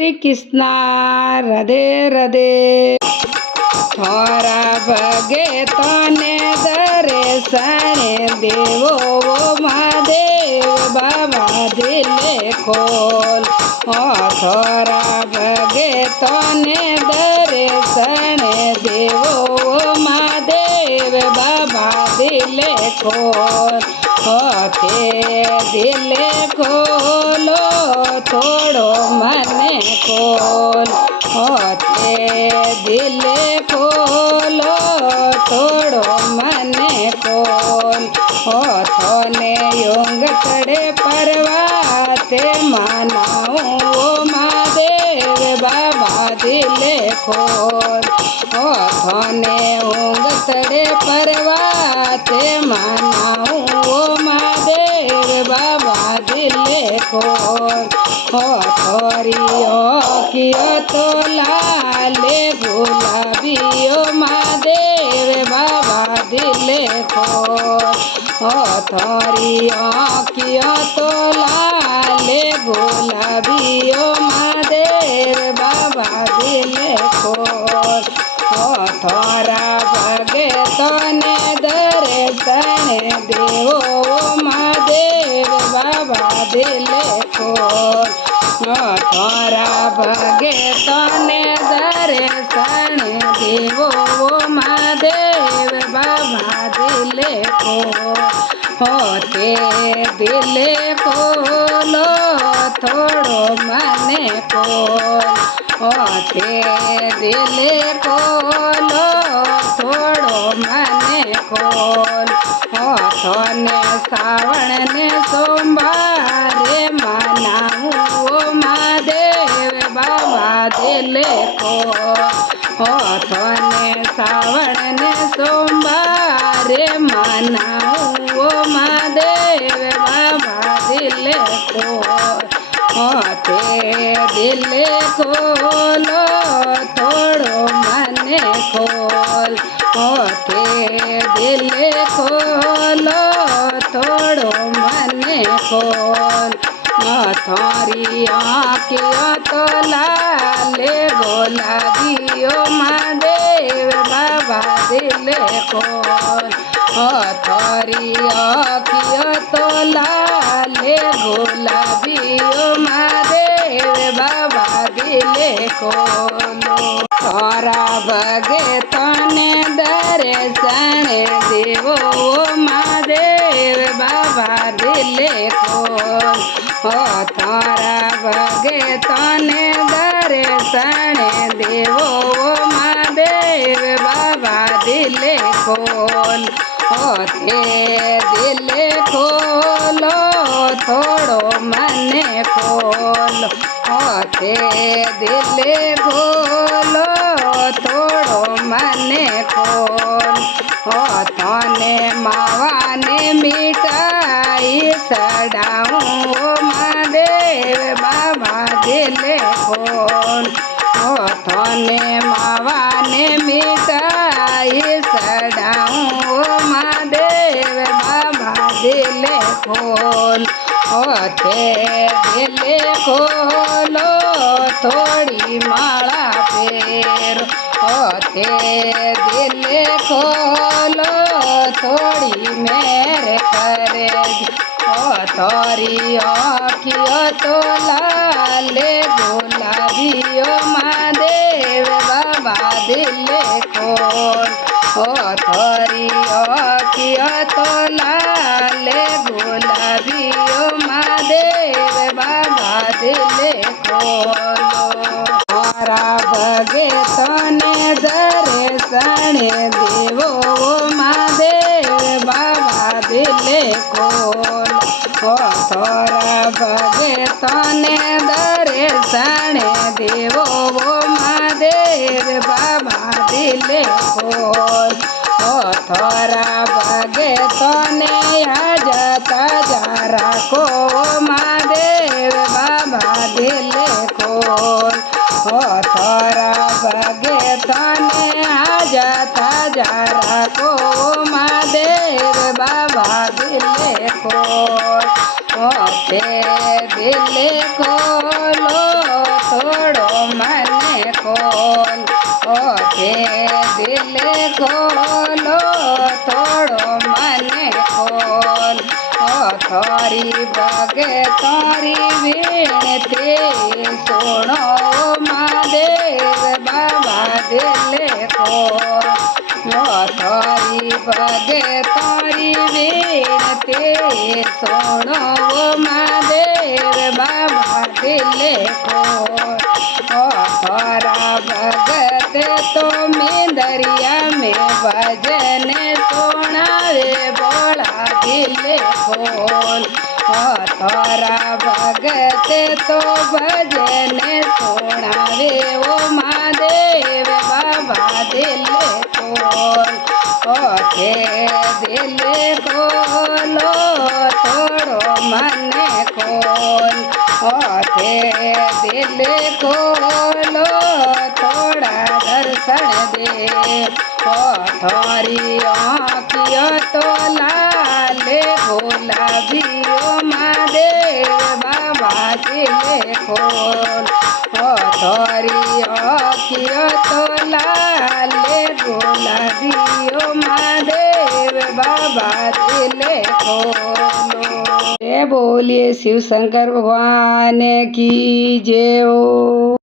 શ્રી કૃષ્ણ રાધે રાધે। થોરા ભગે તને દર્શને દેવો મહાદેવ બાબા દિલે ખોલ। થોરા ભગે તને દર્શને દેવો મહાદેવ બાબા દિલે ખોલ। તે દિલે ખોલો થોડો મને ખોલ। તે દિલે ખોલો થોડો મને ખોલ। થોને યોંગ ચડે પર્વતે મનાવું મહાદેવ બાબા દિલે ખોલ। થોને ઊંઘ ચડે પર્વતે મનાવું મહાદેવ બાબા દિલે ખોલ। થોરીઓ કિયો તો લાલે ગુલાબીઓ મહાદેવ બાબા દિલે ખોલ। થોરીઓ કિયો તો લાલે ગુલાબીઓ મહાદેવ બાબા દિલે ખોલ। થોરા ભગે તને દર્શને દેવો મહાદેવ બાબા દિલે ખોલ। થોરા ભગે તને દર્શને દેવો મહાદેવ બાબા દિલે ખોલ। તે દિલે ખોલો થોડો મને ખોલ। તે દિલે ખોલો થોડો મને ખોલ। થોને શ્રાવણ ને સોમવારે મનાવું મહાદેવ બાબા દિલે ખોલ। થોને શ્રાવણ ને સોમવારે મનાવું મહાદેવ બાબા દિલે ખોલ। તે દિલે ખોલો થોડો મને ખોલ। તે દિલે ખોલો થોડો મને ખોલ। થોરી આંખીઓ તો લાલે ગુલાબીઓ મહાદેવ બાબા દિલે ખોલ। થોરી આંખીઓ તો લાલે ગુલાબીઓ મહાદેવ બાબા દિલે ખોલ। થોરા ભગે તને દર્શને દેવો મહાદેવ બાબા દિલે ખોલ। થોરા ભગે તને દર્શને દેવો મહાદેવ બાબા દિલે ખોલ। તે દિલે ખોલો થોડો મને ખોલ। તે દિલે ખોલો થોડો મને ખોલ। થોને માવાને મીઠાઈ ચડાવું મહાદેવ બાબા દિલે ખોલ। થોને માવાને મીઠાઈ ચડાવું મહાદેવ બાબા દિલે ખોલ। તે દિલે ખોલો થોડી માળા ફેર। તે દિલે ખોલો થોડી મેર કરે। થોરી આંખીઓ તો લાલે ગુલાબીઓ મહાદેવ બાબા દિલે ખોલ। થોરી આંખીઓ તો લાલે ગુલાબીઓ મહાદેવ બાબા દિલે ખોલ। થોરા ભગે તને દર્શને દેવો મહાદેવ બાબા દિલે ખોલ। થોરા ભગે તને દર્શને દેવો મહાદેવ બાબા દિલે ખોલ। થોરા ભગે તને જતા રાખો મહાદેવ બાબા દિલે ખોલ। થોરા ભગે તને જતા રાખો મહાદેવ બાબા દિલે ખોલ। તે દિલે ખોલો થોડો खोल ओके दिल खोलो थोड़ो मन खोल थारी बगे तारी विनती सुनो महादेव बाबा दिल खोल थारी बगे तारी विनती सुनो महादेव बाबा दिल खोल थारा भगत तो दरिया में भजन सोनावे बोला दिल खोल थारा भगत तो भजन सोनावे ओ महादेव बाबा दिल खोल ओके दिल खोलो थोड़ो मन खोल ओके दिल खोलो थोड़ा दर्शन दे थारी आँखियों तो लाल गुलाबी ओ महादेव बाबा दिल खोल थारी आँखियों तो लाल गुलाबी ओ महादेव बाबा दिल खोलो। जय बोलिए शिव शंकर भगवान की जय हो।